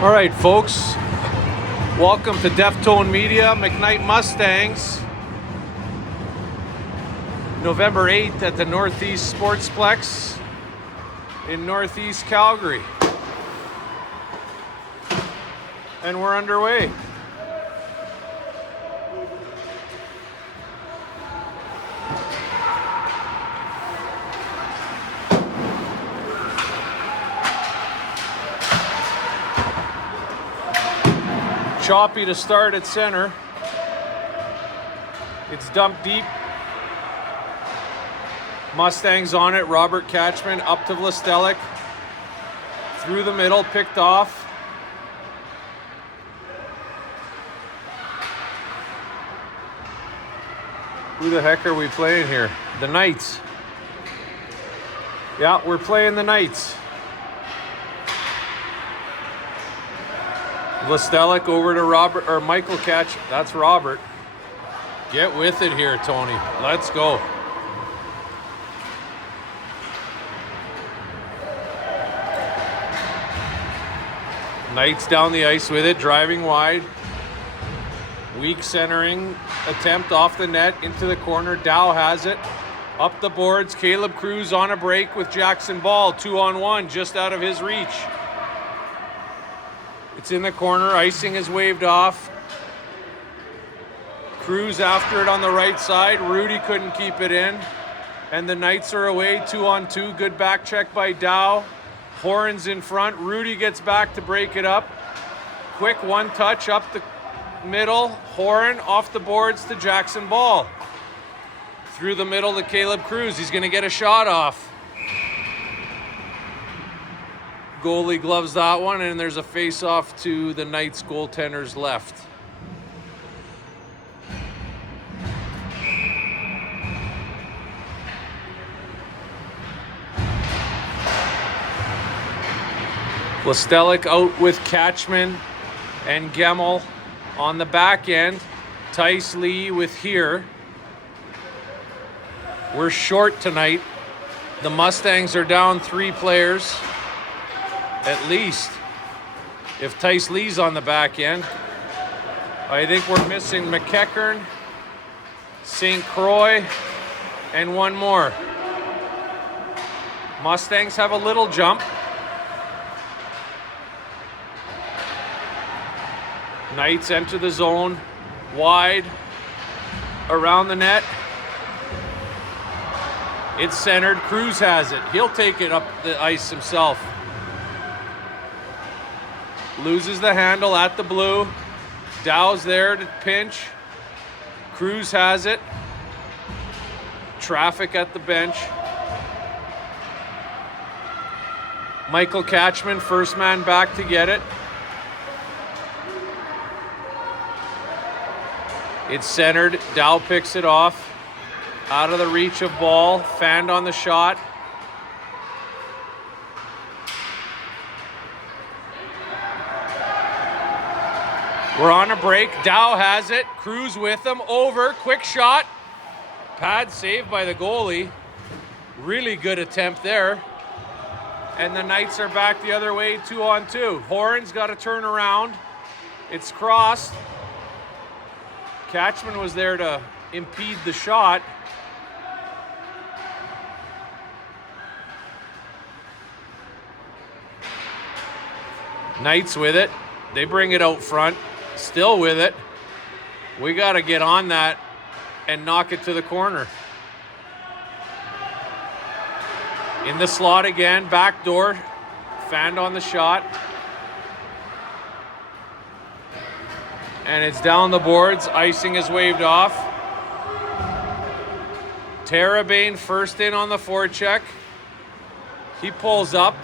All right, folks, welcome to Deftone Media, McKnight Mustangs. November 8th at the Northeast Sportsplex in Northeast Calgary. And we're underway. Choppy to start at center. It's dumped deep. Mustangs on it. Robert Catchman up to Vlastelik. Through the middle, picked off. Who the heck are we playing here? The Knights. Yeah, we're playing the Knights. Vlastelik over to Robert, or Michael Catch. That's Robert. Get with it here, Tony. Let's go. Knights down the ice with it, driving wide. Weak centering attempt off the net into the corner. Dow has it. Up the boards. Caleb Cruz on a break with Jackson Ball. 2-on-1, just out of his reach. It's in the corner. Icing is waved off. Cruz after it on the right side. Rudy couldn't keep it in. And the Knights are away 2-on-2. Good back check by Dow. Horan's in front. Rudy gets back to break it up. Quick one touch up the middle. Horan off the boards to Jackson Ball. Through the middle to Caleb Cruz. He's going to get a shot off. Goalie gloves that one, and there's a face-off to the Knights goaltender's left. Vlastelik out with Catchman and Gemmel on the back end. Tice Lee with here. We're short tonight. The Mustangs are down 3 players. At least, if Tice Lee's on the back end. I think we're missing McEachern, St. Croix, and one more. Mustangs have a little jump. Knights enter the zone, wide, around the net. It's centered, Cruz has it. He'll take it up the ice himself. Loses the handle at the blue. Dow's there to pinch. Cruz has it. Traffic at the bench. Michael Catchman, first man back to get it. It's centered. Dow picks it off. Out of the reach of Ball. Fanned on the shot. We're on a break. Dow has it. Cruz with him. Over. Quick shot. Pad saved by the goalie. Really good attempt there. And the Knights are back the other way, 2-on-2. Horan's got to turn around. It's crossed. Catchman was there to impede the shot. Knights with it. They bring it out front. Still with it. We got to get on that and knock it to the corner. In the slot again, back door. Fanned on the shot. And it's down the boards. Icing is waved off. Terabane first in on the forecheck. He pulls up.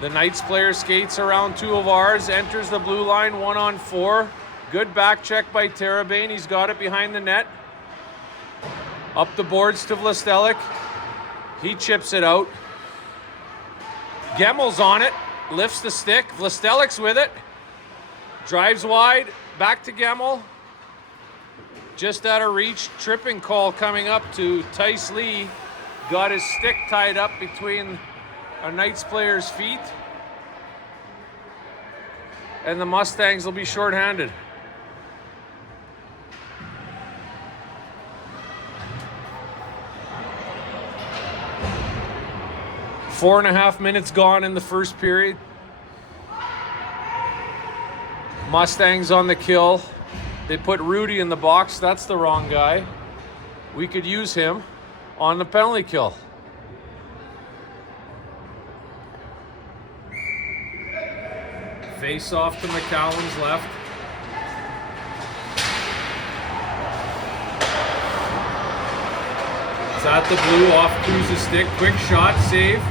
The Knights player skates around 2 of ours, enters the blue line 1-on-4. Good back check by Terabane. He's got it behind the net. Up the boards to Vlastelik. He chips it out. Gemmel's on it. Lifts the stick. Vlastelik's with it. Drives wide. Back to Gemmel. Just out of reach. Tripping call coming up to Tice Lee. Got his stick tied up between a Knights player's feet. and the Mustangs will be shorthanded. Four and a half minutes gone in the first period. Mustangs on the kill. They put Rudy in the box. That's the wrong guy. We could use him on the penalty kill. Face off to McCallum's left. It's at the blue, off Cruz's stick. Quick shot, save.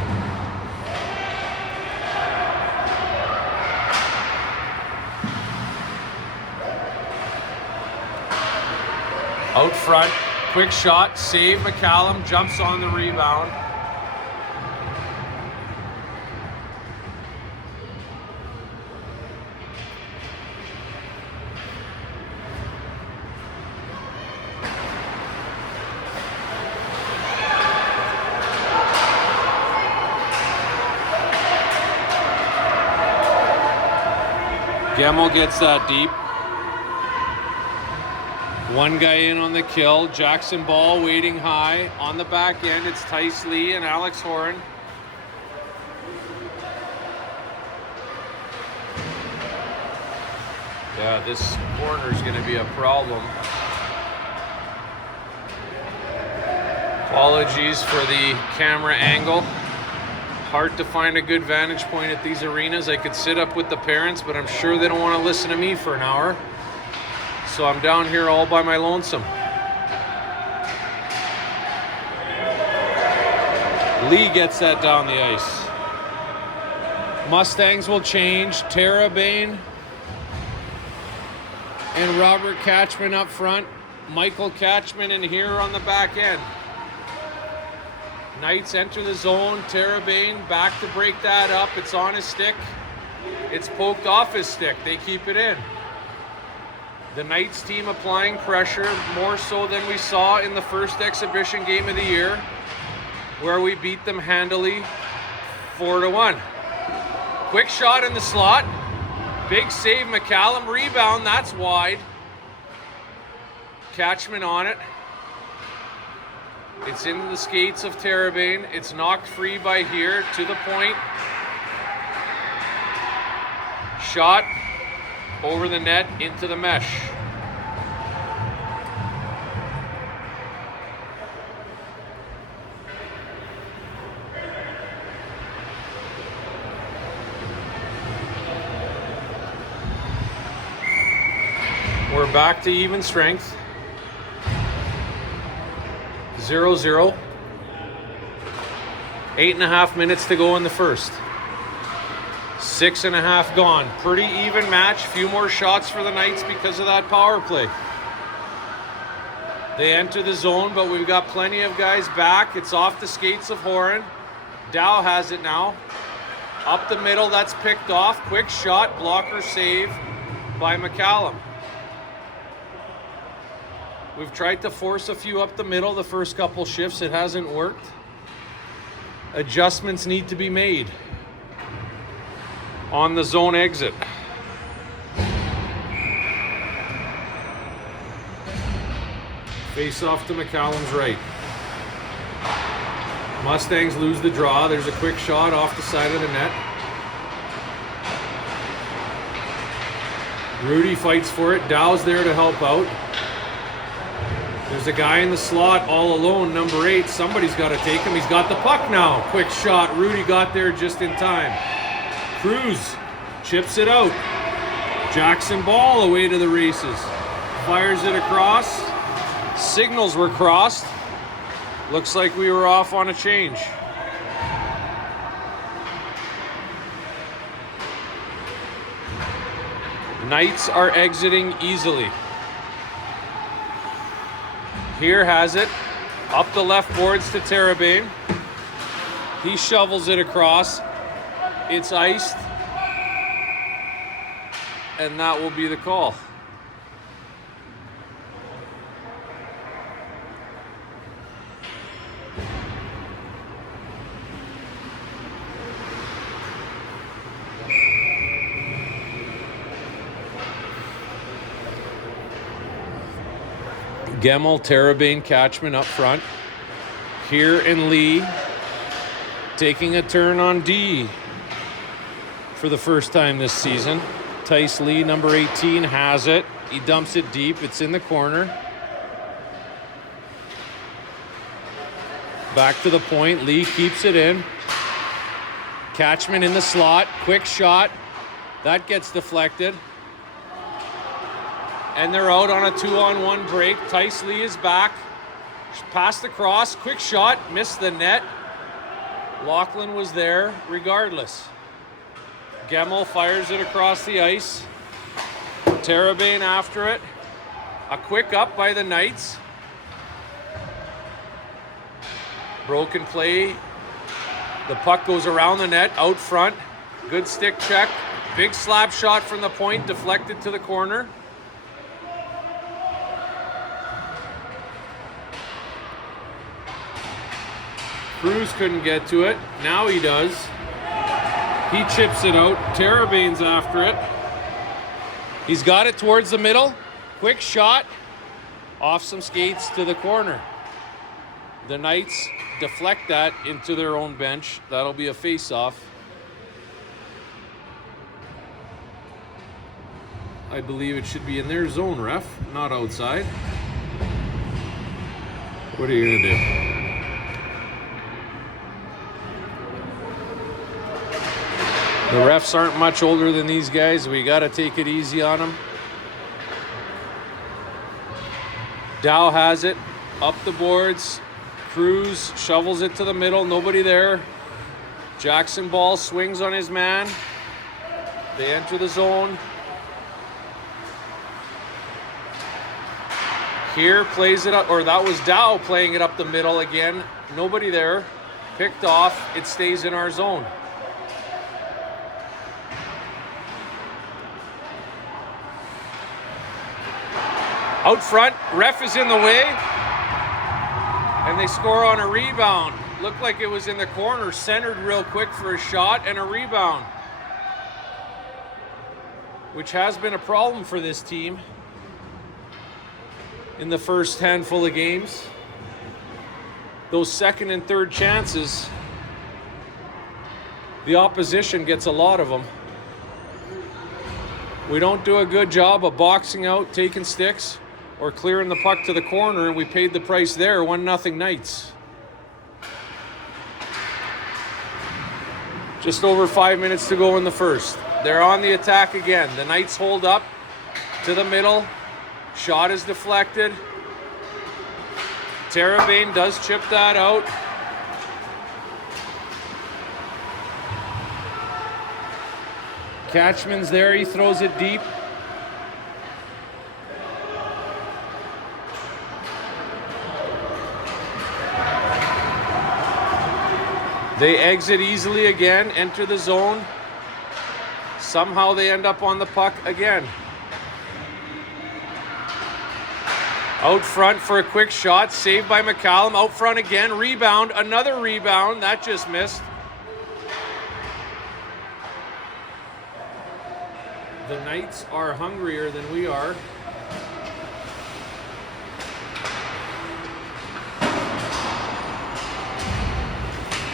Out front, quick shot, save. McCallum jumps on the rebound. Gemmell gets that deep. One guy in on the kill. Jackson Ball waiting high. On the back end, it's Tice Lee and Alex Horan. Yeah, this corner is going to be a problem. Apologies for the camera angle. Hard to find a good vantage point at these arenas. I could sit up with the parents, but I'm sure they don't want to listen to me for an hour. So I'm down here all by my lonesome. Lee gets that down the ice. Mustangs will change. Tara Bain and Robert Catchman up front. Michael Catchman in here on the back end. Knights enter the zone. Tara Bain back to break that up. It's on his stick. It's poked off his stick. They keep it in. The Knights team applying pressure more so than we saw in the first exhibition game of the year, where we beat them handily 4-1. Quick shot in the slot. Big save, McCallum. Rebound, that's wide. Catchman on it. It's into the skates of Terrebane. It's knocked free by here to the point. Shot over the net into the mesh. We're back to even strength. 0-0. 8.5 minutes to go in the first. 6.5 gone. Pretty even match. Few more shots for the Knights because of that power play. They enter the zone, but we've got plenty of guys back. It's off the skates of Horan. Dow has it now. Up the middle, that's picked off. Quick shot, blocker save by McCallum. We've tried to force a few up the middle the first couple shifts. It hasn't worked. Adjustments need to be made on the zone exit. Face off to McCallum's right. Mustangs lose the draw. There's a quick shot off the side of the net. Rudy fights for it. Dow's there to help out. There's a guy in the slot all alone, number 8. Somebody's got to take him. He's got the puck now. Quick shot. Rudy got there just in time. Cruz chips it out. Jackson Ball away to the races. Fires it across. Signals were crossed. Looks like we were off on a change. Knights are exiting easily. Here has it. Up the left boards to Terrebane. He shovels it across. It's iced. And that will be the call. Gemmel, Terrebane, Catchman up front. Here and Lee taking a turn on D for the first time this season. Tice Lee, number 18, has it. He dumps it deep. It's in the corner. Back to the point. Lee keeps it in. Catchman in the slot. Quick shot. That gets deflected. And they're out on a 2-on-1 break. Tice Lee is back. Passed across. Quick shot. Missed the net. Lachlan was there regardless. Gemmel fires it across the ice. Terrebane after it. A quick up by the Knights. Broken play. The puck goes around the net, out front. Good stick check. Big slap shot from the point, deflected to the corner. Cruz couldn't get to it. Now he does. He chips it out. Terrebane's after it. He's got it towards the middle. Quick shot. Off some skates to the corner. The Knights deflect that into their own bench. That'll be a face-off. I believe it should be in their zone, ref, not outside. What are you gonna do? The refs aren't much older than these guys. We got to take it easy on them. Dow has it. Up the boards. Cruz shovels it to the middle. Nobody there. Jackson Ball swings on his man. They enter the zone. Here plays it up. Or that was Dow playing it up the middle again. Nobody there. Picked off. It stays in our zone. Out front, ref is in the way, and they score on a rebound. Looked like it was in the corner, centered real quick for a shot and a rebound, which has been a problem for this team in the first handful of games. Those second and third chances, the opposition gets a lot of them. We don't do a good job of boxing out, taking sticks, or clearing the puck to the corner, and we paid the price there. 1-0 Knights. Just over 5 minutes to go in the first. They're on the attack again. The Knights hold up to the middle. Shot is deflected. Terrebane does chip that out. Catchman's there. He throws it deep. They exit easily again, enter the zone. Somehow they end up on the puck again. Out front for a quick shot, saved by McCallum. Out front again, rebound, another rebound. That just missed. The Knights are hungrier than we are.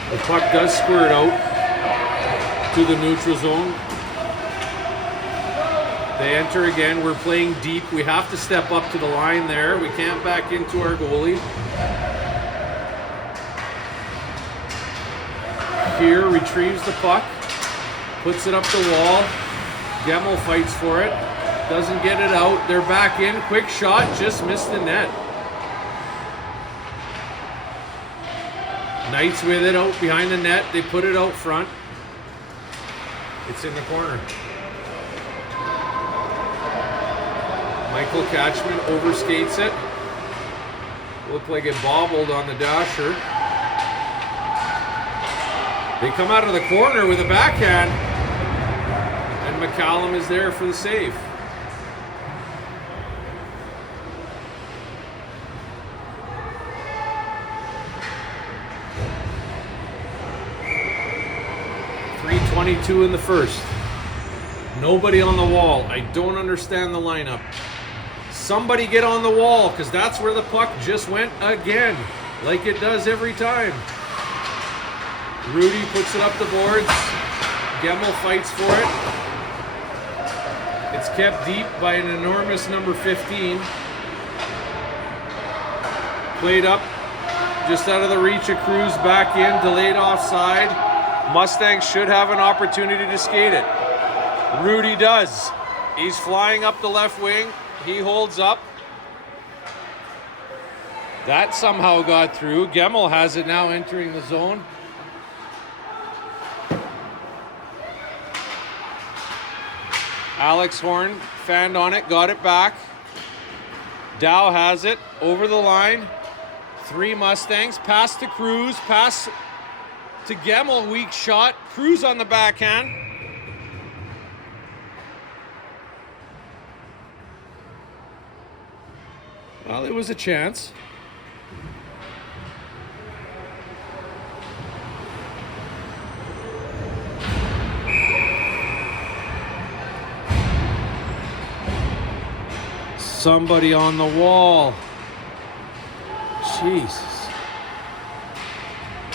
The puck does squirt out to the neutral zone. They enter again. We're playing deep. We have to step up to the line there. We can't back into our goalie. Here retrieves the puck, puts it up the wall. Gemmel fights for it. Doesn't get it out. They're back in. Quick shot. Just missed the net. Knights with it out behind the net. They put it out front. It's in the corner. Michael Catchman overskates it. Looked like it bobbled on the dasher. They come out of the corner with a backhand. And McCallum is there for the save. .22 in the first. Nobody on the wall. I don't understand the lineup. Somebody get on the wall, because that's where the puck just went again, like it does every time. Rudy puts it up the boards. Gemmel fights for it. It's kept deep by an enormous number 15. Played up just out of the reach of Cruz, back in, delayed offside. Mustangs should have an opportunity to skate it. Rudy does. He's flying up the left wing. He holds up. That somehow got through. Gemmel has it now entering the zone. Alex Horn fanned on it, got it back. Dow has it over the line. 3 Mustangs, pass to Cruz, pass to Gemmel, weak shot. Cruz on the backhand. Well, it was a chance. Somebody on the wall. Jesus.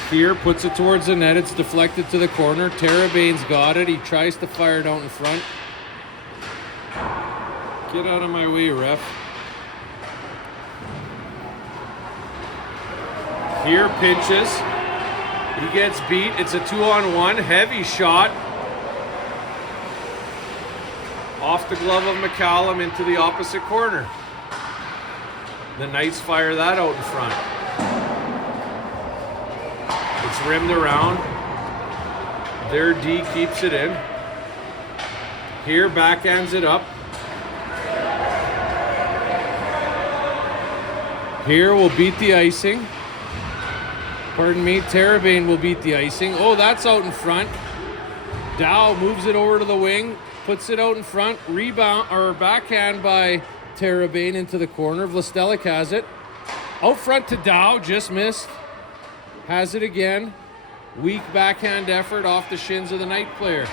Here puts it towards the net. It's deflected to the corner. Terabane's got it. He tries to fire it out in front. Get out of my way, ref. Here pinches. He gets beat. It's a 2-on-1. Heavy shot. Off the glove of McCallum into the opposite corner. The Knights fire that out in front. It's rimmed around. Their D keeps it in. Here backhands it up. Here will beat the icing. Pardon me, Terabane will beat the icing. Oh, that's out in front. Dow moves it over to the wing. Puts it out in front, rebound or backhand by Terabane into the corner. Vlastelic has it. Out front to Dow, just missed. Has it again. Weak backhand effort off the shins of the Knight player.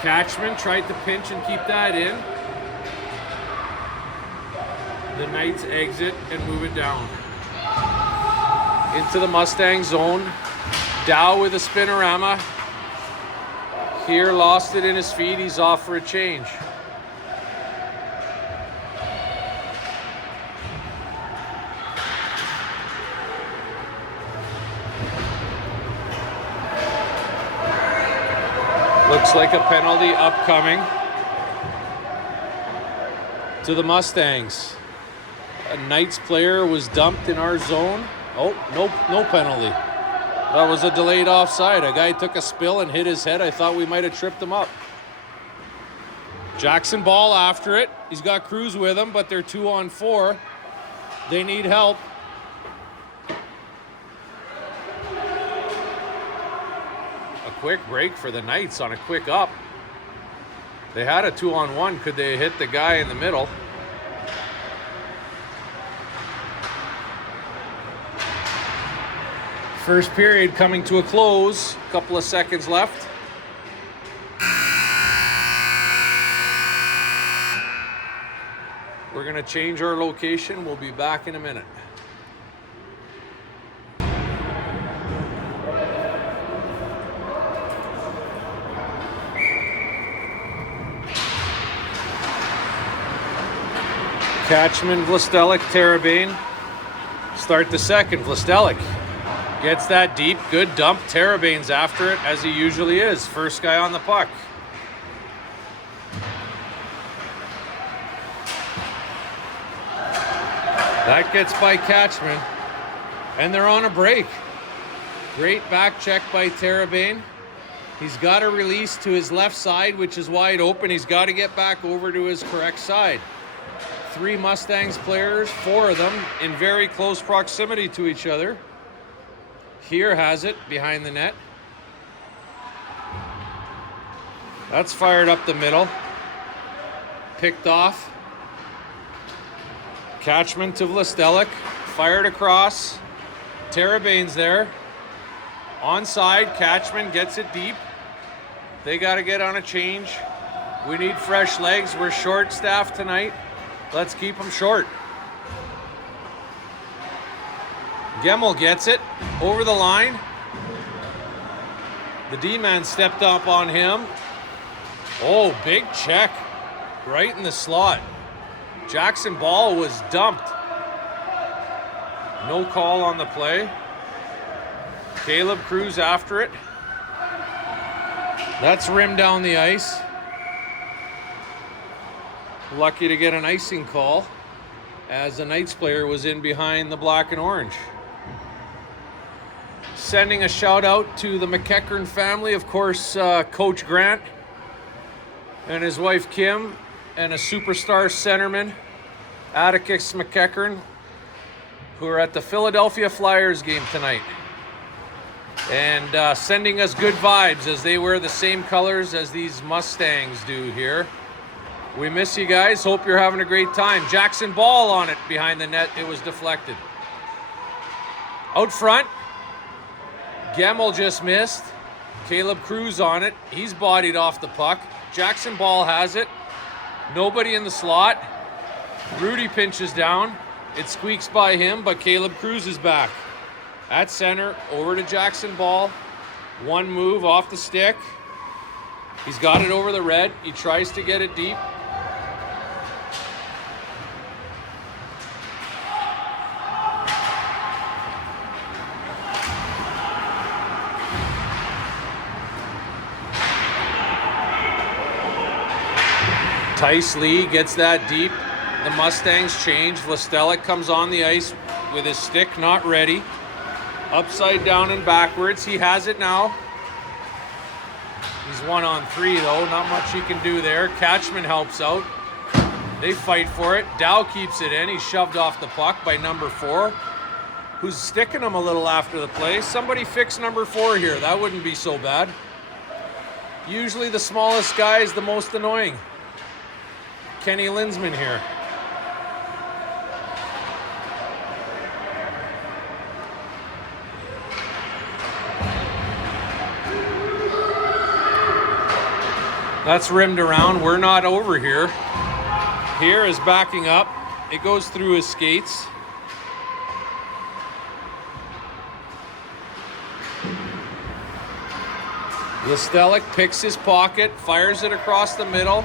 Catchman tried to pinch and keep that in. The Knights exit and move it down. Into the Mustang zone. Dow with a spinorama. Here, lost it in his feet. He's off for a change. Looks like a penalty upcoming to the Mustangs. A Knights player was dumped in our zone. Oh, no penalty. That was a delayed offside. A guy took a spill and hit his head. I thought we might have tripped him up. Jackson Ball after it. He's got Cruz with him, but they're 2-on-4. They need help. A quick break for the Knights on a quick up. They had a 2-on-1. Could they hit the guy in the middle? First period coming to a close. A couple of seconds left. We're going to change our location. We'll be back in a minute. Catchman, Vlastelic, Terabane. Start the second. Vlastelic gets that deep. Good dump. Terabane's after it, as he usually is. First guy on the puck. That gets by Catchman. And they're on a break. Great back check by Terabane. He's got to release to his left side, which is wide open. He's got to get back over to his correct side. 3 Mustangs players, 4 of them in very close proximity to each other. Here has it behind the net. That's fired up the middle. Picked off. Catchman to Vlastelic. Fired across. Terabane's there. Onside. Catchman gets it deep. They got to get on a change. We need fresh legs. We're short staffed tonight. Let's keep them short. Gemmel gets it over the line. The D-man stepped up on him. Oh, big check right in the slot. Jackson Ball was dumped. No call on the play. Caleb Cruz after it. That's rimmed down the ice. Lucky to get an icing call as the Knights player was in behind the black and orange. Sending a shout out to the McKnight family, of course, Coach Grant and his wife Kim, and a superstar centerman, Atticus McKnight, who are at the Philadelphia Flyers game tonight. And sending us good vibes as they wear the same colors as these Mustangs do here. We miss you guys. Hope you're having a great time. Jackson Ball on it behind the net. It was deflected. Out front, Gemmel just missed. Caleb Cruz on it. He's bodied off the puck. Jackson Ball has it. Nobody in the slot. Rudy pinches down. It squeaks by him, but Caleb Cruz is back. At center, over to Jackson Ball. One move off the stick. He's got it over the red. He tries to get it deep. Tice Lee gets that deep. The Mustangs change. Vlastelic comes on the ice with his stick not ready. Upside down and backwards. He has it now. He's 1-on-3 though. Not much he can do there. Catchman helps out. They fight for it. Dow keeps it in. He's shoved off the puck by number 4, who's sticking him a little after the play. Somebody fix number 4 here. That wouldn't be so bad. Usually the smallest guy is the most annoying. Kenny Linsman here. That's rimmed around. We're not over here. Here is backing up. It goes through his skates. Vlastelic picks his pocket, fires it across the middle.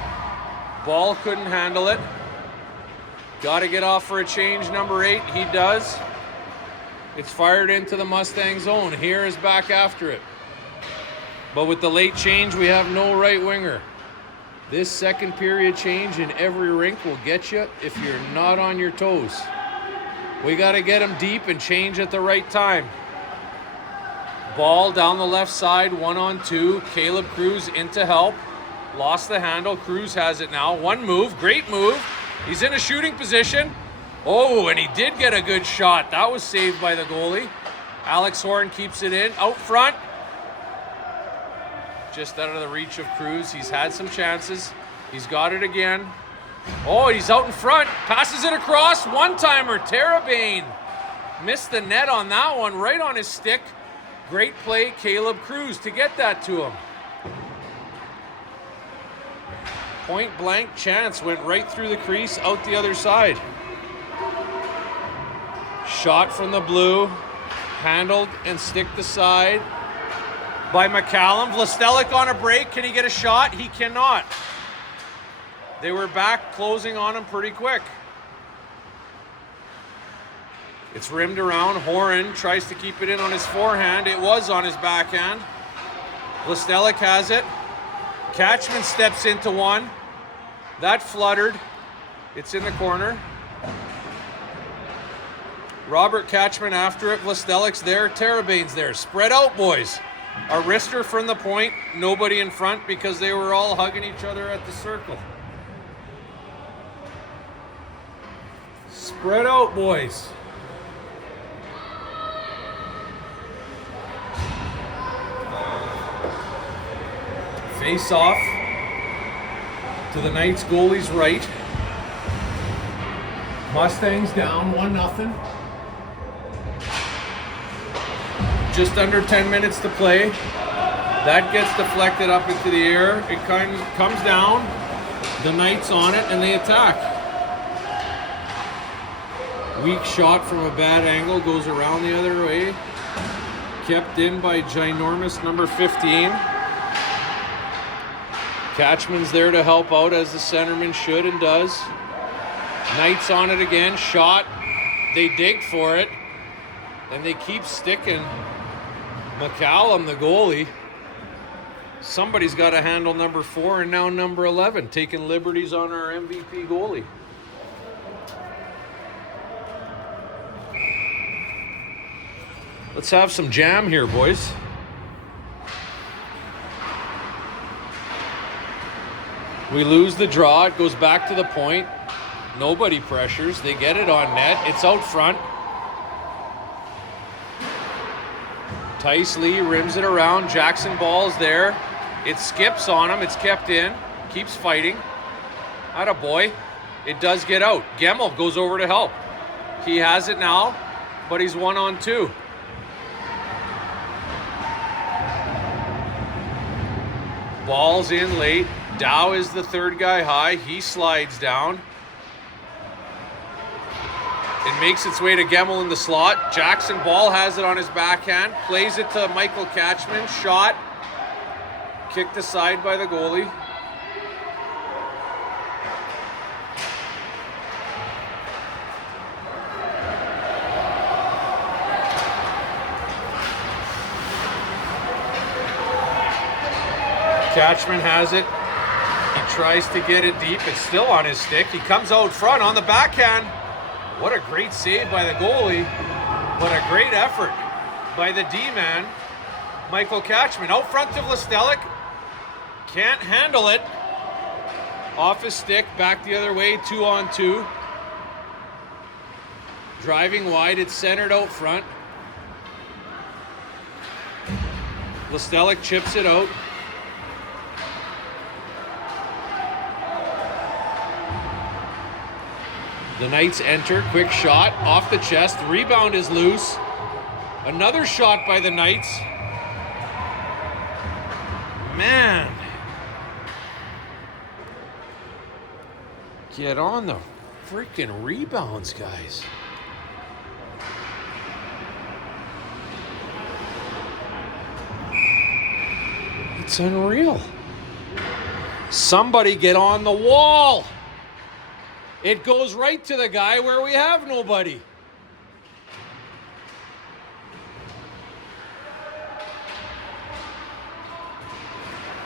Ball couldn't handle it. Got to get off for a change, number 8. He does. It's fired into the Mustang zone. Here is back after it. But with the late change, we have no right winger. This second period change in every rink will get you if you're not on your toes. We got to get them deep and change at the right time. Ball down the left side, 1-on-2. Caleb Cruz in to help. Lost the handle. Cruz has it now. One move. Great move. He's in a shooting position. Oh, and he did get a good shot. That was saved by the goalie. Alex Horn keeps it in. Out front. Just out of the reach of Cruz. He's had some chances. He's got it again. Oh, he's out in front. Passes it across. One-timer. Terabane missed the net on that one. Right on his stick. Great play, Caleb Cruz, to get that to him. Point blank chance, went right through the crease, out the other side. Shot from the blue, handled and sticked aside by McCallum. Vlastelic on a break, can he get a shot? He cannot. They were back closing on him pretty quick. It's rimmed around. Horan tries to keep it in on his forehand. It was on his backhand. Vlastelic has it. Catchman steps into one. That fluttered. It's in the corner. Robert Catchman after it. Vlastelic's there. Terabane's there. Spread out, boys. A wrister from the point. Nobody in front because they were all hugging each other at the circle. Spread out, boys. Face off to the Knights goalie's right. Mustangs down 1-0. Just under 10 minutes to play. That gets deflected up into the air. It comes down. The Knights on it and they attack. Weak shot from a bad angle, goes around the other way. Kept in by ginormous number 15. Catchman's there to help out as the centerman should and does. Knights on it again, shot. They dig for it. And they keep sticking. McCallum, the goalie. Somebody's got to handle number 4 and now number 11, taking liberties on our MVP goalie. Let's have some jam here, boys. We lose the draw. It goes back to the point. Nobody pressures. They get it on net. It's out front. Tice Lee rims it around. Jackson Ball's there. It skips on him. It's kept in. Keeps fighting. Attaboy. It does get out. Gemmel goes over to help. He has it now, but he's 1-on-2. Ball's in late. Dow is the third guy high. He slides down. It makes its way to Gemmel in the slot. Jackson Ball has it on his backhand. Plays it to Michael Catchman. Shot. Kicked aside by the goalie. Catchman has it. He tries to get it deep. It's still on his stick. He comes out front on the backhand. What a great save by the goalie. What a great effort by the D-man, Michael Catchman. Out front to Vlastelic. Can't handle it. Off his stick, back the other way, 2-on-2. Driving wide, it's centered out front. Vlastelic chips it out. The Knights enter, quick shot, off the chest, rebound is loose. Another shot by the Knights. Man. Get on the freaking rebounds, guys. It's unreal. Somebody get on the wall. It goes right to the guy where we have nobody.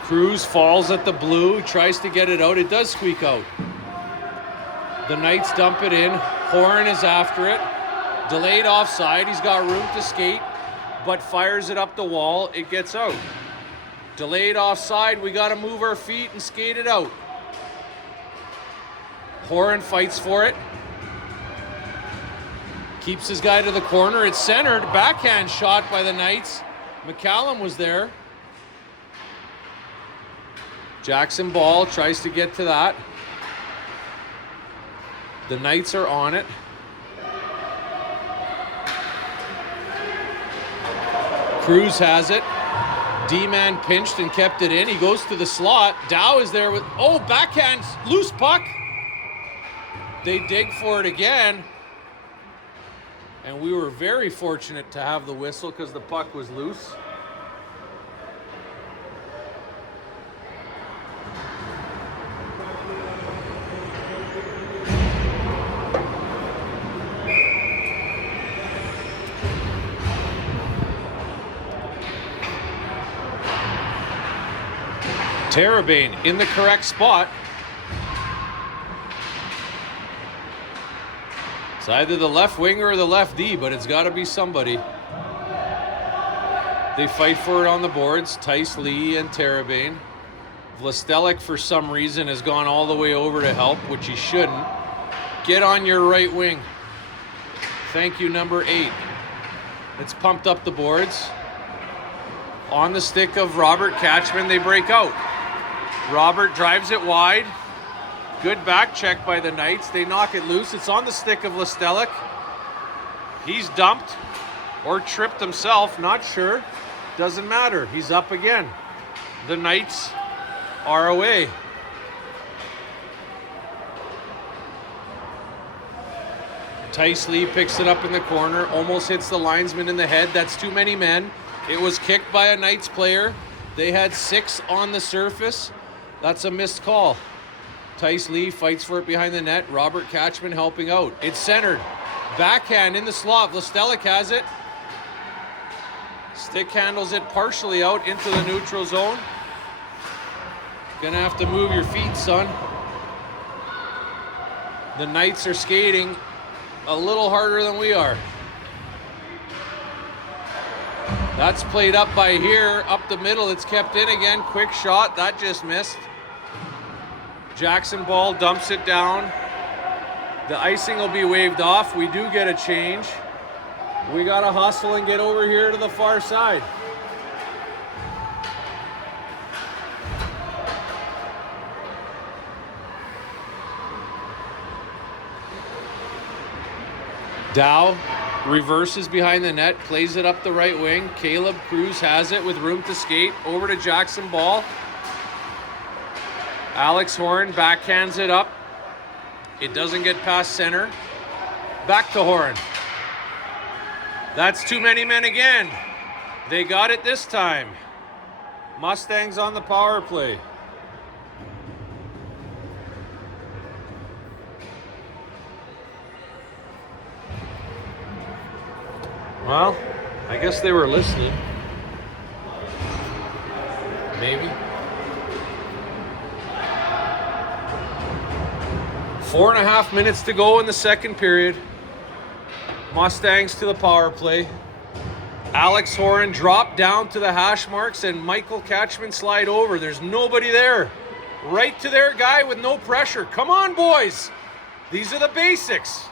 Cruz falls at the blue, tries to get it out. It does squeak out. The Knights dump it in. Horan is after it. Delayed offside. He's got room to skate, but fires it up the wall. It gets out. Delayed offside. We got to move our feet and skate it out. Horan fights for it. Keeps his guy to the corner. It's centered. Backhand shot by the Knights. McCallum was there. Jackson Ball tries to get to that. The Knights are on it. Cruz has it. D-man pinched and kept it in. He goes to the slot. Dow is there with, oh, backhand, loose puck. They dig for it again. And we were very fortunate to have the whistle because the puck was loose. Terabane in the correct spot. It's either the left winger or the left D, but it's got to be somebody. They fight for it on the boards. Tice Lee and Terabane. Vlastelic, for some reason, has gone all the way over to help, which he shouldn't. Get on your right wing. Thank you, number 8. It's pumped up the boards. On the stick of Robert Catchman, they break out. Robert drives it wide. Good back check by the Knights. They knock it loose. It's on the stick of Vlastelic. He's dumped or tripped himself. Not sure. Doesn't matter. He's up again. The Knights are away. Tice Lee picks it up in the corner, almost hits the linesman in the head. That's too many men. It was kicked by a Knights player. They had 6 on the surface. That's a missed call. Tice Lee fights for it behind the net. Robert Catchman helping out. It's centered. Backhand in the slot. Vlastelic has it. Stick handles it partially out into the neutral zone. Gonna have to move your feet, son. The Knights are skating a little harder than we are. That's played up by here, up the middle. It's kept in again. Quick shot. That just missed. Jackson Ball dumps it down. The icing will be waved off. We do get a change. We got to hustle and get over here to the far side. Dow reverses behind the net, plays it up the right wing. Caleb Cruz has it with room to skate. Over to Jackson Ball. Alex Horn backhands it up. It doesn't get past center. Back to Horn. That's too many men again. They got it this time. Mustangs on the power play. Well, I guess they were listening. Maybe. 4.5 minutes to go in the second period. Mustangs to the power play. Alex Horan dropped down to the hash marks and Michael Catchman slide over. There's nobody there. Right to their guy with no pressure. Come on, boys. These are the basics.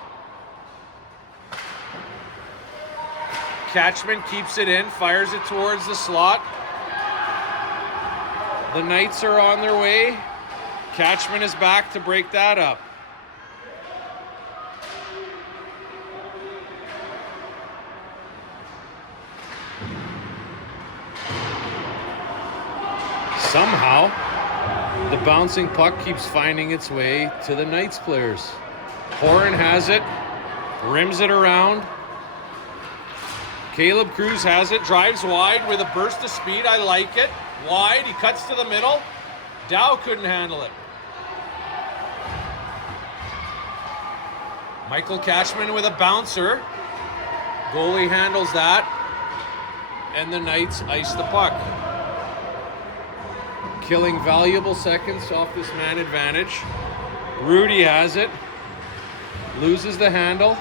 Catchman keeps it in, fires it towards the slot. The Knights are on their way. Catchman is back to break that up. Somehow, the bouncing puck keeps finding its way to the Knights players. Horan has it, rims it around. Caleb Cruz has it, drives wide with a burst of speed. I like it. Wide, he cuts to the middle. Dow couldn't handle it. Michael Catchman with a bouncer. Goalie handles that. And the Knights ice the puck. Killing valuable seconds off this man advantage. Rudy has it. Loses the handle.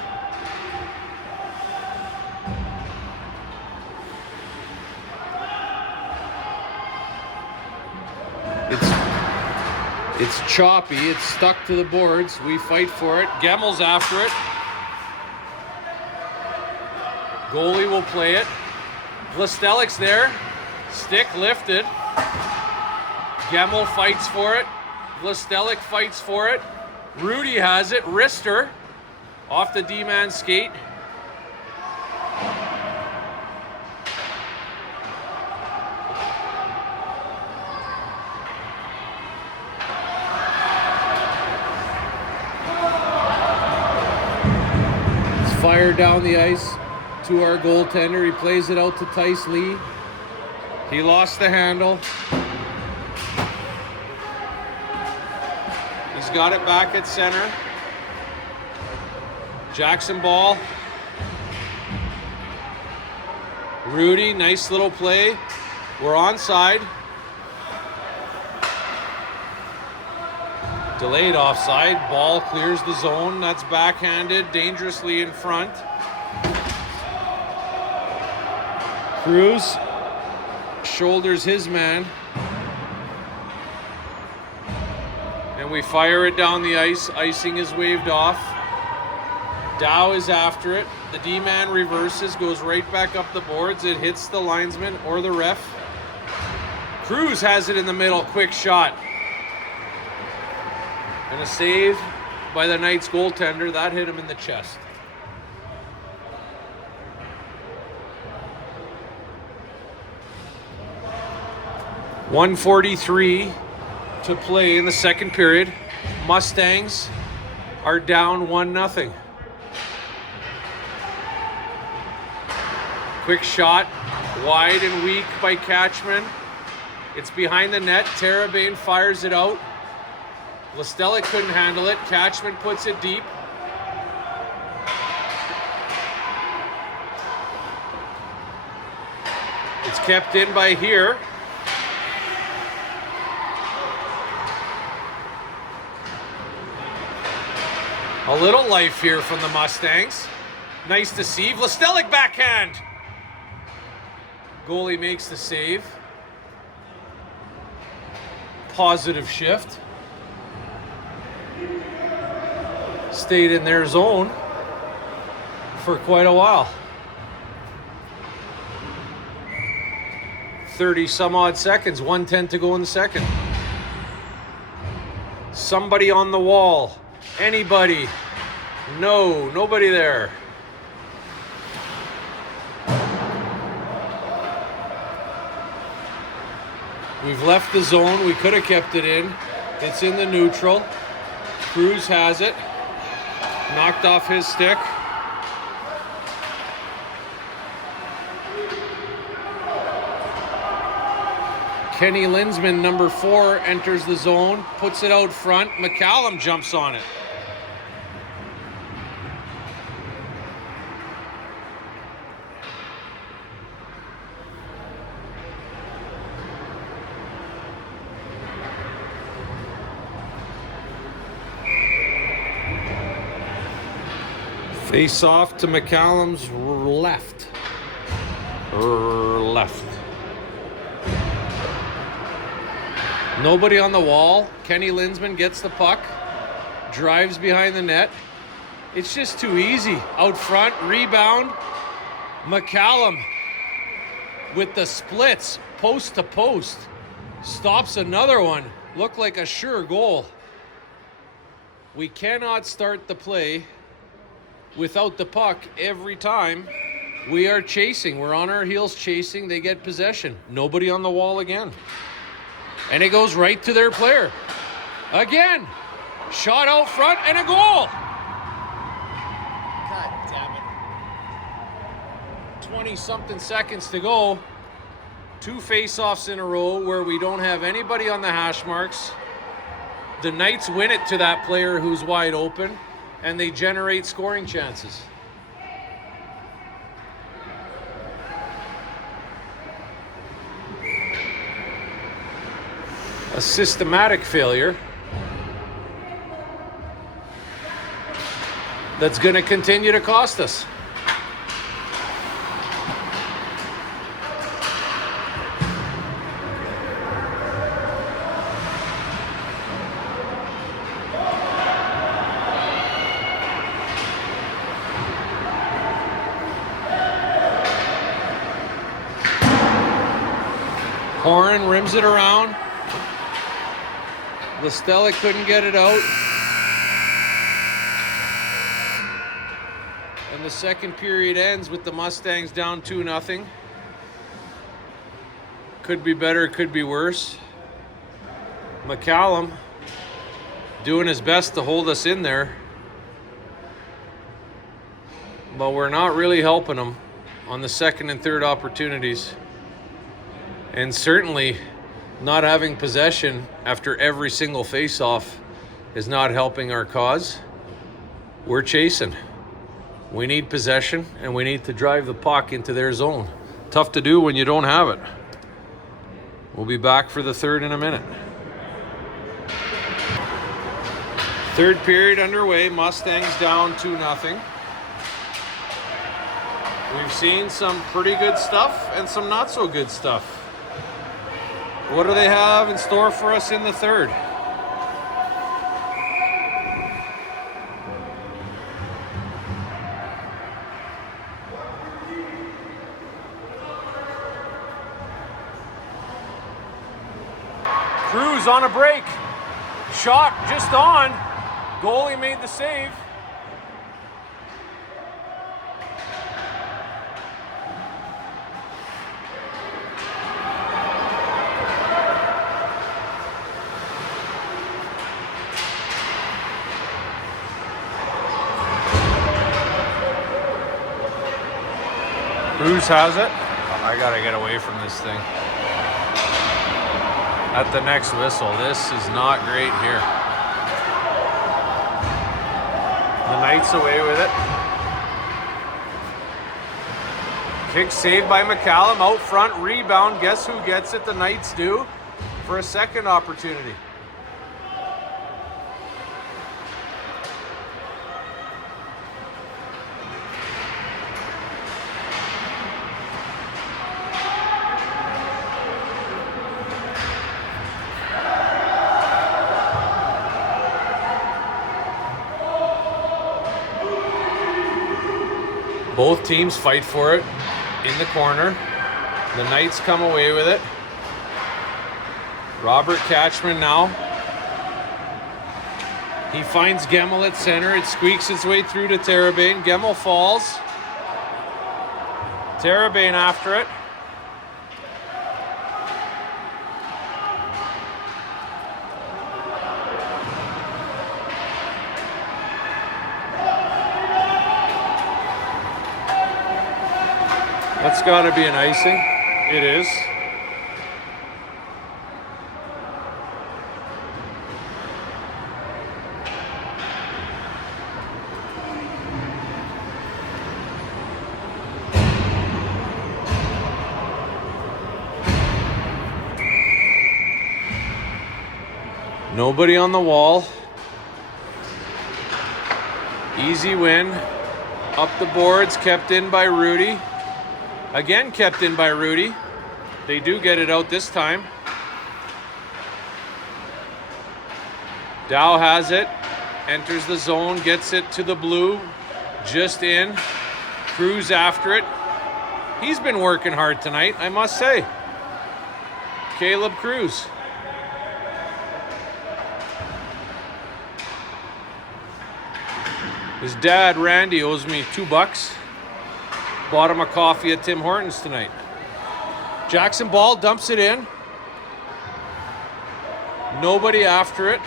It's choppy. It's stuck to the boards. We fight for it. Gemmel's after it. Goalie will play it. Vlastelic's there. Stick lifted. Gemmel fights for it. Vlastelic fights for it. Rudy has it. Wrister off the D-man skate. It's fired down the ice to our goaltender. He plays it out to Tice Lee. He lost the handle. He's got it back at center. Jackson Ball. Rudy, nice little play. We're onside. Delayed offside. Ball clears the zone. That's backhanded, dangerously in front. Cruz shoulders his man. And we fire it down the ice. Icing is waved off. Dow is after it. The D-man reverses, goes right back up the boards. It hits the linesman or the ref. Cruz has it in the middle. Quick shot. And a save by the Knights goaltender. That hit him in the chest. .143 to play in the second period. Mustangs are down 1-0. Quick shot, wide and weak by Catchman. It's behind the net. Terrebane fires it out. Listelic couldn't handle it. Catchman puts it deep. It's kept in by here. A little life here from the Mustangs. Nice to see. Listelic backhand. Goalie makes the save. Positive shift. Stayed in their zone for quite a while. 30 some odd seconds, 1:10 to go in the second. Somebody on the wall. Anybody? No, nobody there. We've left the zone. We could have kept it in. It's in the neutral. Cruz has it. Knocked off his stick. Kenny Linsman, number 4, enters the zone, puts it out front. McCallum jumps on it. Face off to McCallum's left. Left. Nobody on the wall. Kenny Linsman gets the puck. Drives behind the net. It's just too easy. Out front, rebound. McCallum with the splits, post to post. Stops another one. Looked like a sure goal. We cannot start the play without the puck every time. We are chasing. We're on our heels chasing. They get possession. Nobody on the wall again. And it goes right to their player. Again. Shot out front and a goal. God damn it. 20-something seconds to go. 2 face-offs in a row where we don't have anybody on the hash marks. The Knights win it to that player who's wide open, and they generate scoring chances. A systematic failure that's going to continue to cost us. Horan rims it around. Listelic couldn't get it out. And the second period ends with the Mustangs down 2-0. Could be better, could be worse. McCallum doing his best to hold us in there. But we're not really helping him on the second and third opportunities. And certainly not having possession after every single face-off is not helping our cause. We're chasing. We need possession, and we need to drive the puck into their zone. Tough to do when you don't have it. We'll be back for the third in a minute. Third period underway. Mustangs down 2-0. We've seen some pretty good stuff and some not so good stuff. What do they have in store for us in the third? Cruz on a break. Shot just on. Goalie made the save. Cruz has it. I gotta get away from this thing. At the next whistle, this is not great here. The Knights away with it. Kick saved by McCallum, out front, rebound. Guess who gets it? The Knights do, for a second opportunity. Both teams fight for it in the corner. The Knights come away with it. Robert Catchman now. He finds Gemmel at center. It squeaks its way through to Terrebane. Gemmel falls. Terrebane after it. That's got to be an icing. It is. Nobody on the wall. Easy win. Up the boards, kept in by Rudy. Again kept in by Rudy. They do get it out this time. Dow has it. Enters the zone, gets it to the blue. Just in. Cruz after it. He's been working hard tonight, I must say. Caleb Cruz. His dad, Randy, owes me $2. Bought him a coffee at Tim Hortons tonight. Jackson Ball dumps it in. Nobody after it.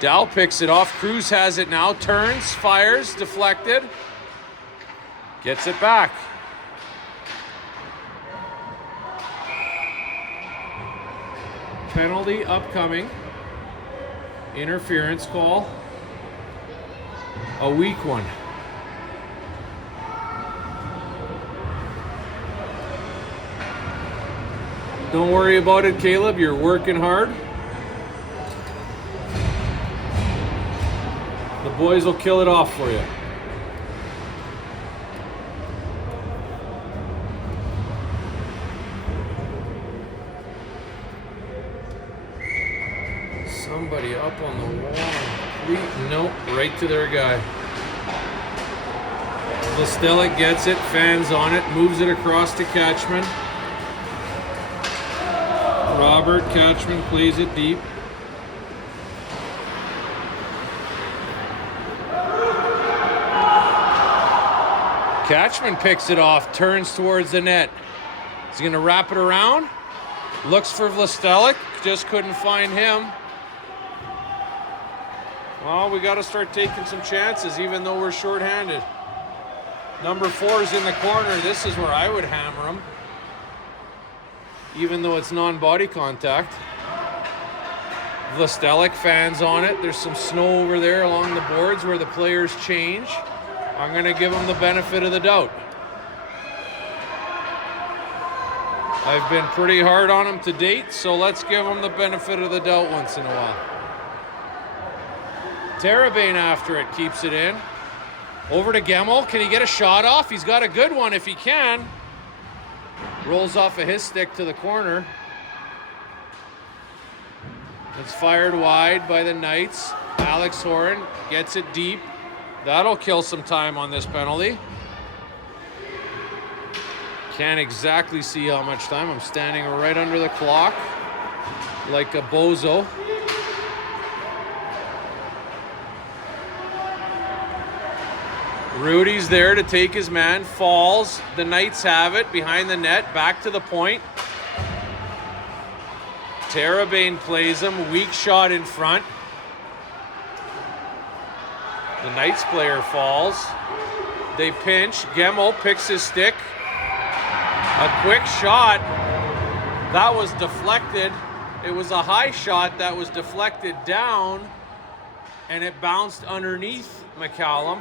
Dow picks it off. Cruz has it now. Turns, fires, deflected. Gets it back. Penalty upcoming. Interference call. A weak one. Don't worry about it, Caleb. You're working hard. The boys will kill it off for you. Somebody up on the wall. Nope, right to their guy. Listelic gets it, fans on it, moves it across to Catchman. Robert Catchman plays it deep. Catchman picks it off, turns towards the net. Is he going to wrap it around? Looks for Listelic, just couldn't find him. Well, we got to start taking some chances, even though we're shorthanded. Number 4 is in the corner. This is where I would hammer him, even though it's non-body contact. Listelic, fans on it. There's some snow over there along the boards where the players change. I'm going to give him the benefit of the doubt. I've been pretty hard on him to date, so let's give him the benefit of the doubt once in a while. Terrebane after it, keeps it in. Over to Gemmel. Can he get a shot off? He's got a good one if he can. Rolls off of his stick to the corner. It's fired wide by the Knights. Alex Horan gets it deep. That'll kill some time on this penalty. Can't exactly see how much time. I'm standing right under the clock like a bozo. Rudy's there to take his man, falls. The Knights have it behind the net, back to the point. Terrebane plays him, weak shot in front. The Knights player falls. They pinch. Gemmel picks his stick. A quick shot. That was deflected. It was a high shot that was deflected down, and it bounced underneath McCallum.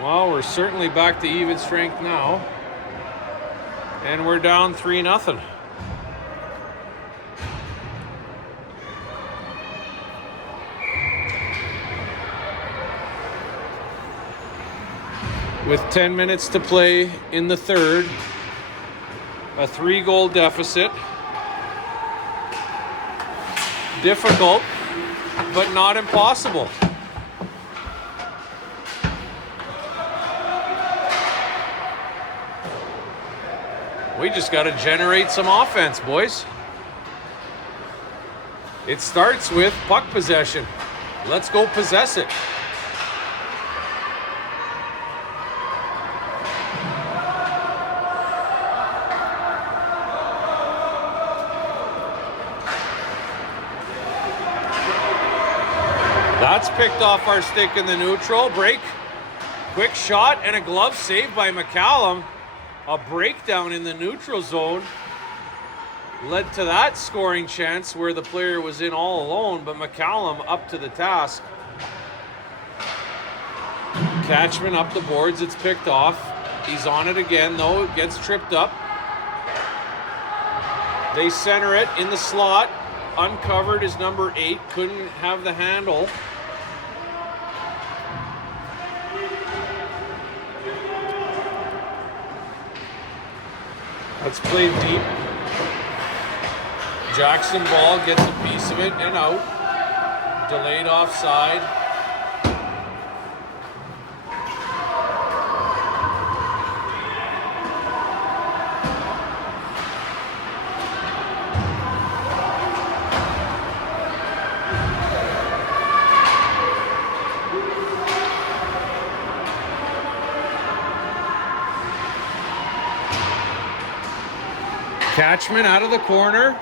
Well, we're certainly back to even strength now. And we're down 3-0. With 10 minutes to play in the third, a 3-goal deficit. Difficult, but not impossible. We just got to generate some offense, boys. It starts with puck possession. Let's go possess it. That's picked off our stick in the neutral. Break. Quick shot and a glove save by McCallum. A breakdown in the neutral zone led to that scoring chance where the player was in all alone, but McCallum up to the task. Catchman up the boards. It's picked off. He's on it again, though. It gets tripped up. They center it in the slot. Uncovered is number 8. Couldn't have the handle. Let's play deep. Jackson Ball gets a piece of it and out. Delayed offside. Catchman out of the corner.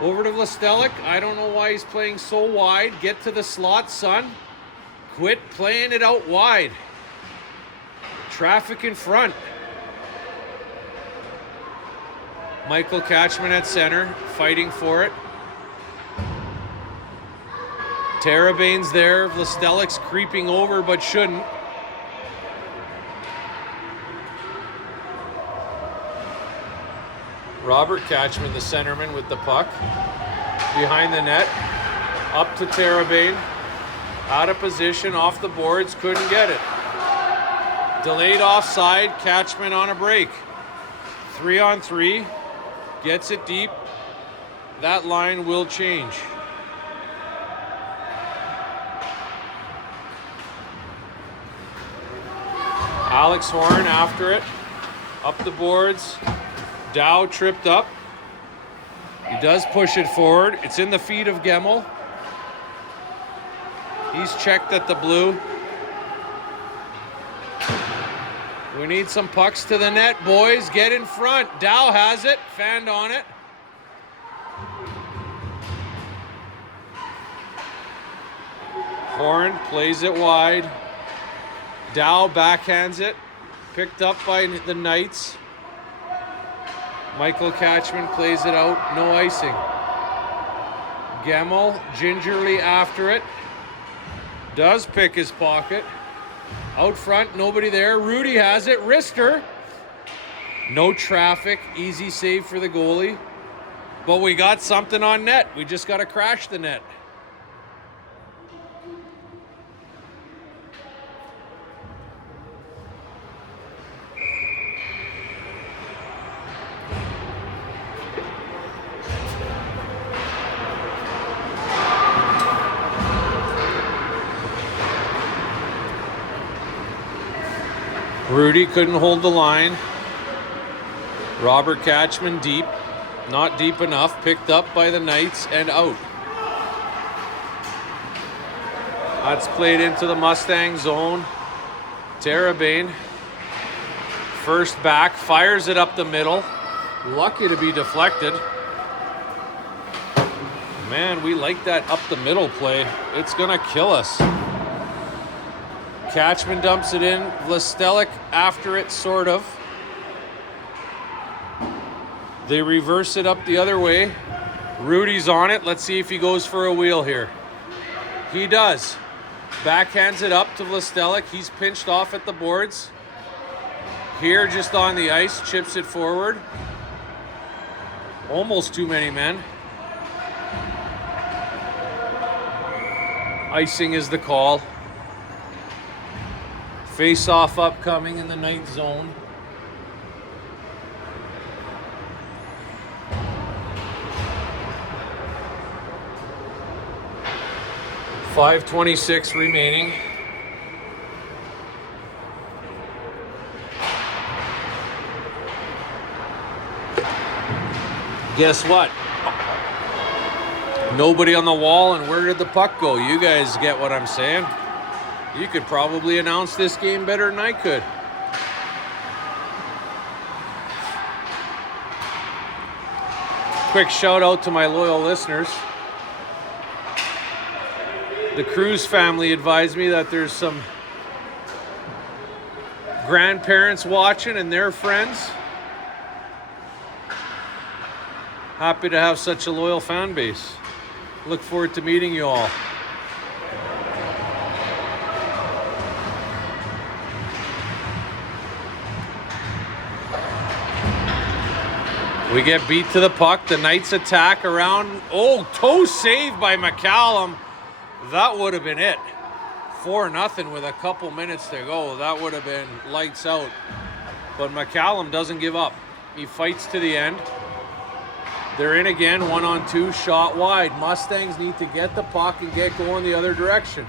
Over to Vlastelic. I don't know why he's playing so wide. Get to the slot, son. Quit playing it out wide. Traffic in front. Michael Catchman at center, fighting for it. Tarabane's there. Vlastelic's creeping over, but shouldn't. Robert Catchman, the centerman, with the puck. Behind the net. Up to Terabane. Out of position, off the boards, couldn't get it. Delayed offside, Catchman on a break. 3-on-3. Gets it deep. That line will change. Alex Horn after it. Up the boards. Dow tripped up. He does push it forward. It's in the feet of Gemmel. He's checked at the blue. We need some pucks to the net, boys. Get in front. Dow has it. Fanned on it. Horn plays it wide. Dow backhands it. Picked up by the Knights. Michael Catchman plays it out. No icing. Gemmel gingerly after it. Does pick his pocket. Out front, nobody there. Rudy has it. Wrister. No traffic. Easy save for the goalie. But we got something on net. We just got to crash the net. Rudy couldn't hold the line. Robert Catchman deep. Not deep enough. Picked up by the Knights and out. That's played into the Mustang zone. Terabane. First back. Fires it up the middle. Lucky to be deflected. Man, we like that up the middle play. It's gonna kill us. Catchman dumps it in. Vlastelik after it, sort of. They reverse it up the other way. Rudy's on it. Let's see if he goes for a wheel here. He does. Backhands it up to Vlastelik. He's pinched off at the boards. Here, just on the ice, chips it forward. Almost too many men. Icing is the call. Face-off upcoming in the Knight zone. .5:26 remaining. Guess what? Nobody on the wall, and where did the puck go? You guys get what I'm saying? You could probably announce this game better than I could. Quick shout out to my loyal listeners. The Cruz family advised me that there's some grandparents watching and their friends. Happy to have such a loyal fan base. Look forward to meeting you all. We get beat to the puck. The Knights attack around. Oh, toe save by McCallum. That would have been it. 4-0 with a couple minutes to go. That would have been lights out. But McCallum doesn't give up. He fights to the end. They're in again, 1-on-2, shot wide. Mustangs need to get the puck and get going the other direction.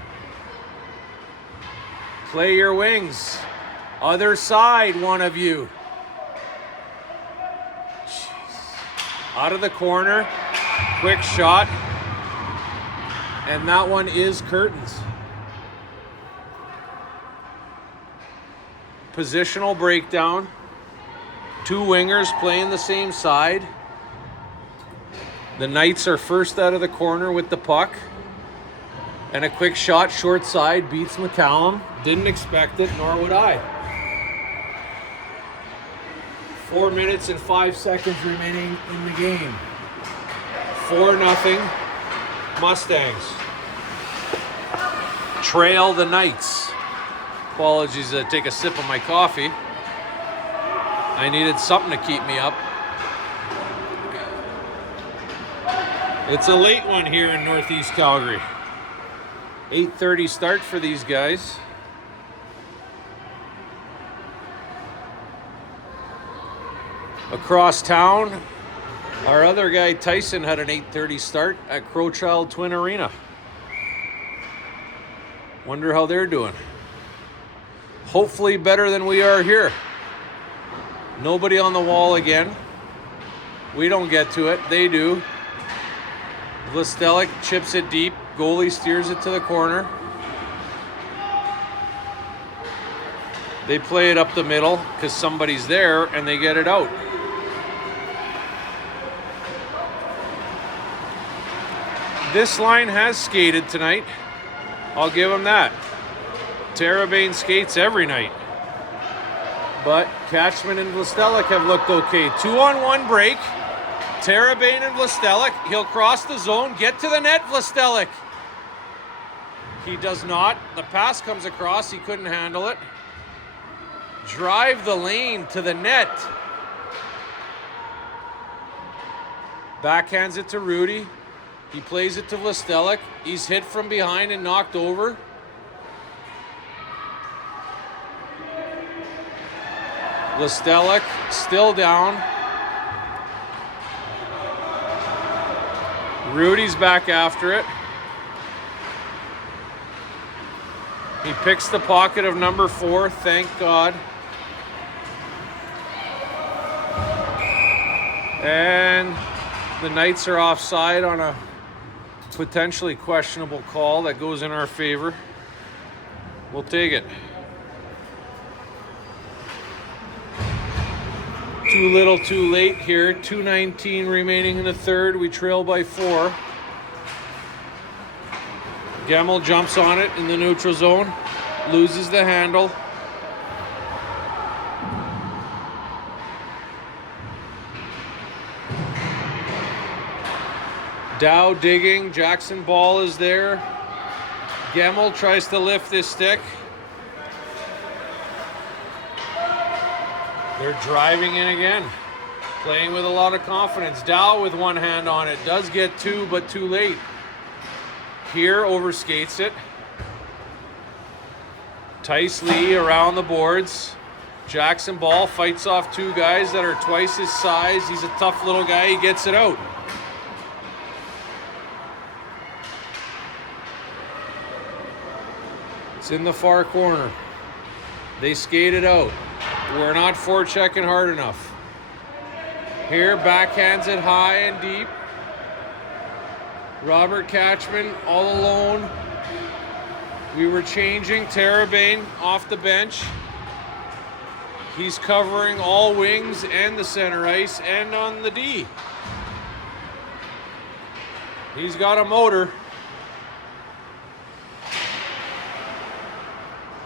Play your wings. Other side, one of you. Jeez. Out of the corner, quick shot. And that one is curtains. Positional breakdown. Two wingers playing the same side. The Knights are first out of the corner with the puck. And a quick shot short side beats McCallum. Didn't expect it, nor would I. 4 minutes and 5 seconds remaining in the game. 4-0 Mustangs. Trail the Knights. Apologies, take a sip of my coffee. I needed something to keep me up. It's a late one here in Northeast Calgary. 8:30 start for these guys. Across town, our other guy Tyson had an 8:30 start at Crowchild Twin Arena. Wonder how they're doing. Hopefully better than we are here. Nobody on the wall again. We don't get to it, they do. Vlastelik chips it deep. Goalie steers it to the corner. They play it up the middle because somebody's there and they get it out. This line has skated tonight. I'll give them that. Terabane skates every night. But Catchman and Vlastelik have looked okay. 2-on-1 break. Terabane and Vlastelik. He'll cross the zone. Get to the net, Vlastelik. He does not. The pass comes across. He couldn't handle it. Drive the lane to the net. Backhands it to Rudy. He plays it to Vlastelik. He's hit from behind and knocked over. Vlastelik still down. Rudy's back after it. He picks the pocket of number 4, thank God. And the Knights are offside on a potentially questionable call that goes in our favor. We'll take it. Too little, too late here. 2:19 remaining in the third. We trail by 4. Gemmel jumps on it in the neutral zone, loses the handle. Dow digging, Jackson Ball is there. Gemmel tries to lift this stick. They're driving in again, playing with a lot of confidence. Dow with one hand on it, does get two, but too late. Here overskates it. Tice Lee around the boards. Jackson Ball fights off two guys that are twice his size. He's a tough little guy, he gets it out. It's in the far corner. They skate it out. We're not forechecking hard enough. Here, backhands it high and deep. Robert Catchman all alone. We were changing Terabane off the bench. He's covering all wings and the center ice and on the D. He's got a motor.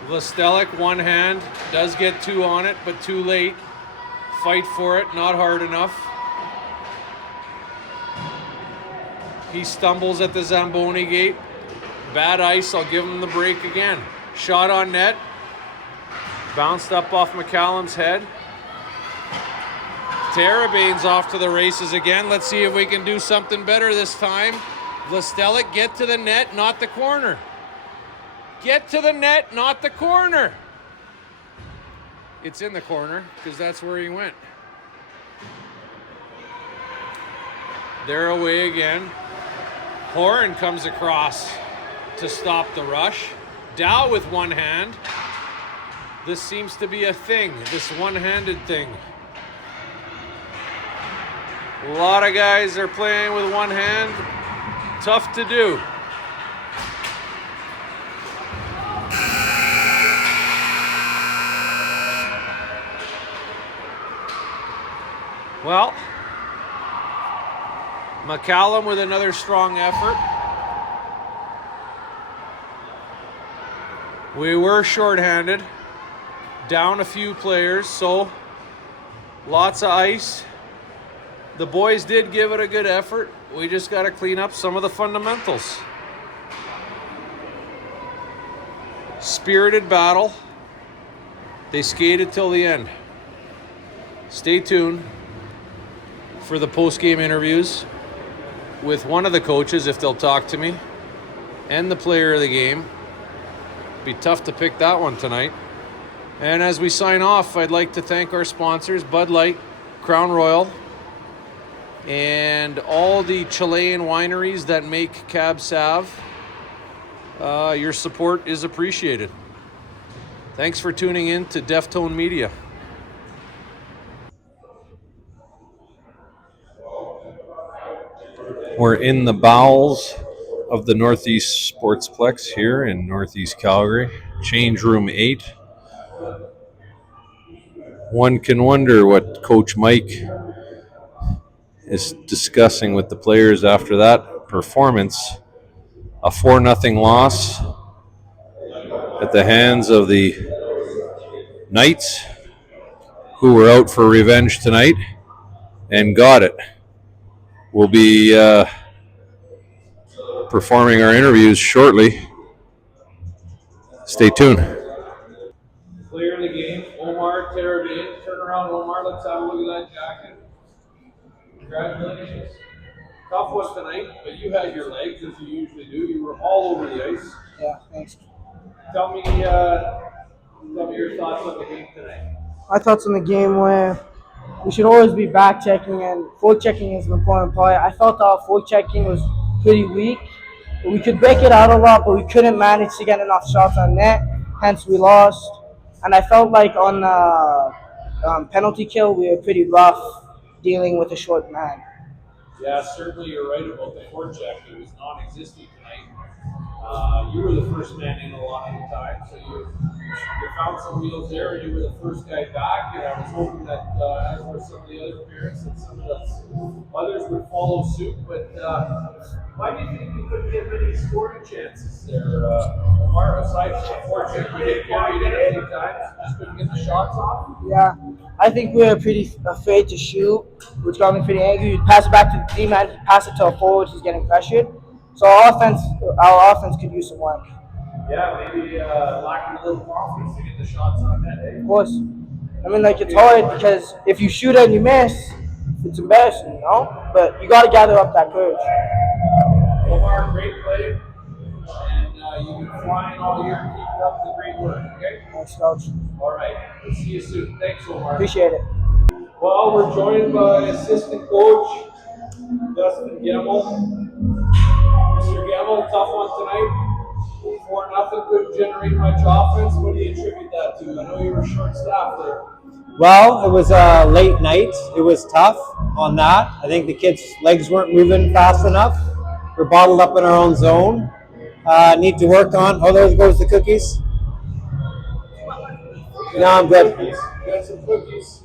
Vlastelic, one hand, does get two on it, but too late. Fight for it, not hard enough. He stumbles at the Zamboni gate. Bad ice, I'll give him the break again. Shot on net. Bounced up off McCallum's head. Terabane's off to the races again. Let's see if we can do something better this time. Vlastelic, get to the net, not the corner. Get to the net, not the corner. It's in the corner, because that's where he went. They're away again. Horan comes across to stop the rush. Dow with one hand. This seems to be a thing, this one-handed thing. A lot of guys are playing with one hand. Tough to do. Well, McCallum with another strong effort. We were shorthanded, down a few players, so lots of ice. The boys did give it a good effort. We just got to clean up some of the fundamentals. Spirited battle. They skated till the end. Stay tuned for the post-game interviews with one of the coaches, if they'll talk to me, and the player of the game. Be tough to pick that one tonight. And as we sign off, I'd like to thank our sponsors, Bud Light, Crown Royal, and all the Chilean wineries that make Cab Sav. Your support is appreciated. Thanks for tuning in to Deftone Media. We're in the bowels of the Northeast Sportsplex here in Northeast Calgary. Change room 8. One can wonder what Coach Mike is discussing with the players after that performance. A 4-0 loss at the hands of the Knights, who were out for revenge tonight and got it. We'll be performing our interviews shortly. Stay tuned. Player of the game, Omar Terabane. Turn around, Omar. Let's have a look at that jacket. Congratulations. Tough was tonight, but you had your legs as you usually do. You were all over the ice. Yeah, thanks. Tell me your thoughts on the game tonight. My thoughts on the game were we should always be back checking, and forward checking is an important part. I felt our forward checking was pretty weak. We could break it out a lot, but we couldn't manage to get enough shots on net. Hence, we lost. And I felt like on penalty kill, we were pretty rough dealing with a short man. Yeah, certainly you're right about the forecheck. It was non-existent tonight. You were the first man in a lot of the time, so you found some wheels there, and you were the first guy back. And I was hoping that, as were some of the other parents, that some of the others would follow suit. But why do you think we couldn't get many scoring chances there, Omar? Aside from the fortune, we didn't carry it in any times, just couldn't get the shots off. Yeah, I think we were pretty afraid to shoot, which got me pretty angry. You'd pass it back to the D-man, he'd pass it to a forward who's getting pressured. So our offense could use some work. Yeah, maybe lacking a little confidence to get the shots on net, eh? Of course. I mean, like, it's hard because if you shoot and you miss, it's embarrassing, you know? But you got to gather up that courage. Omar, great play. And you've been flying all year. Keep up the great work, okay? Thanks, Coach. All right. We'll see you soon. Thanks, Omar. Appreciate it. Well, we're joined by assistant coach Justin Gemmel. Mr. Gemmel, tough one tonight. 4-0, couldn't generate much offense. What do you attribute that to? I know you were short-staffed there. Well, it was a late night. It was tough on that. I think the kids' legs weren't moving fast enough. We're bottled up in our own zone. Need to work on. Oh, there goes the cookies. No, I'm good. Got some cookies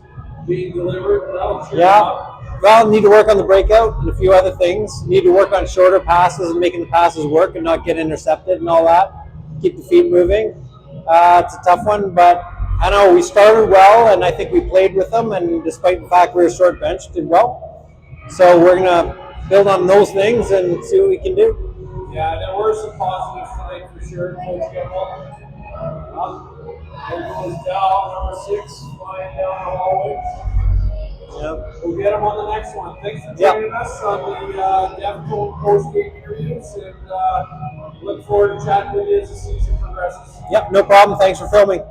being delivered. That'll cheer you Yeah. up. Well, need to work on the breakout and a few other things. Need to work on shorter passes and making the passes work and not get intercepted and all that. Keep the feet moving. It's a tough one, but I know we started well, and I think we played with them, and despite the fact we were short bench, did well. So we're going to build on those things and see what we can do. Yeah, there were some positives tonight for sure, Coach Gemmel. There goes Dow, number 6, flying down the hallway. Yep. We'll get him on the next one. Thanks for joining us on the Defcon post-game interviews, and look forward to chatting with you as the season progresses. Yep, no problem. Thanks for filming.